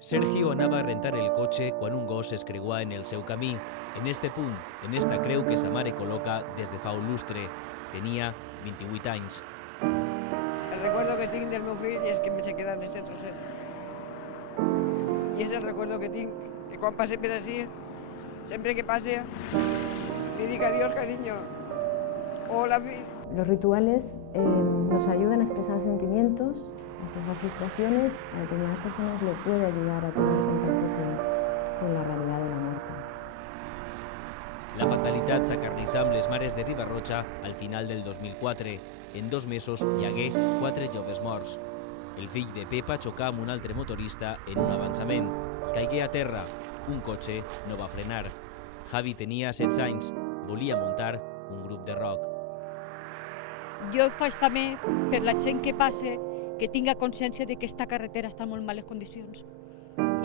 Sergio anava a rentar el cotxe quan un gos es creua en el seu camí, en este punt, en esta creu que sa mare col·loca des de fa un lustre. Tenia 28 anys. El recuerdo que tinc del meu fill és que se queda en este trosset. I és el recuerdo que tinc, que quan passe per així, sempre que passe, li dic adiós, cariño. Hola, fill. Los rituales nos ayudan a expresar sentimientos, a expresar frustraciones. A determinadas personas le puede ayudar a tener contacto con la realidad de la muerte. La fatalitat s'acarnissà amb les mares de Riba-roja al final del 2004. En 2 mesos hi hagué 4 joves morts. El fill de Pepa xocà amb un altre motorista en un avançament. Caigué a terra. Un cotxe no va frenar. Javi tenia 16 anys. Volia muntar un grup de rock. Jo faig també per la gent que passe que tinga consciència de que esta carretera està en molt males condicions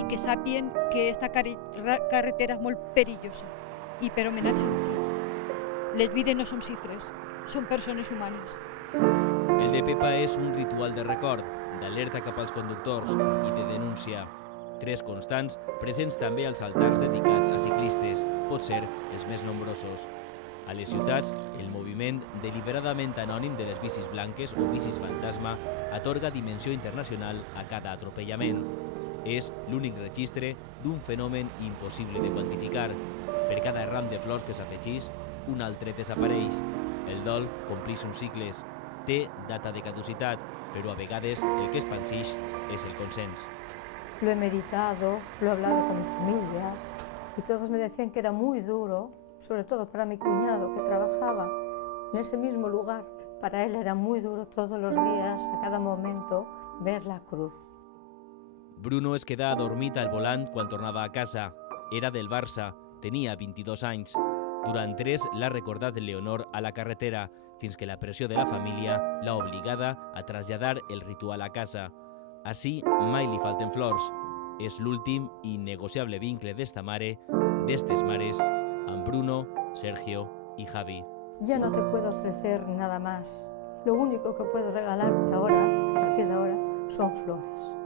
i que sàpien que esta carretera és molt perillosa i per homenatge al fill. Les vides no són xifres, són persones humanes. El de Pepa és un ritual de record, d'alerta cap als conductors i de denúncia. 3 constants presents també als altars dedicats a ciclistes, pot ser els més nombrosos. A les ciutats, el moviment deliberadament anònim de les bicis blanques o bicis fantasma atorga dimensió internacional a cada atropellament. És l'únic registre d'un fenomen impossible de quantificar. Per cada ram de flors que s'afegís, un altre desapareix. El dol complix uns cicles. Té data de caducitat, però a vegades el que expansix és el consens. Lo he meditado, lo he hablado con mi familia y todos me decían que era muy duro, sobre todo para mi cuñado que trabajaba en ese mismo lugar. Para él era muy duro todos los días, a cada momento, ver la cruz. Bruno es quedà adormit al volant quan tornava a casa. Era del Barça, tenia 22 anys. Durant 3 l'ha recordat Leonor a la carretera, fins que la pressió de la família l'ha obligada a traslladar el ritual a casa. Així mai li falten flors. És l'últim i innegociable vincle d'esta mare, d'estes mares, amb Bruno, Sergio y Javi. Ya no te puedo ofrecer nada más. Lo único que puedo regalarte ahora, a partir de ahora, son flores.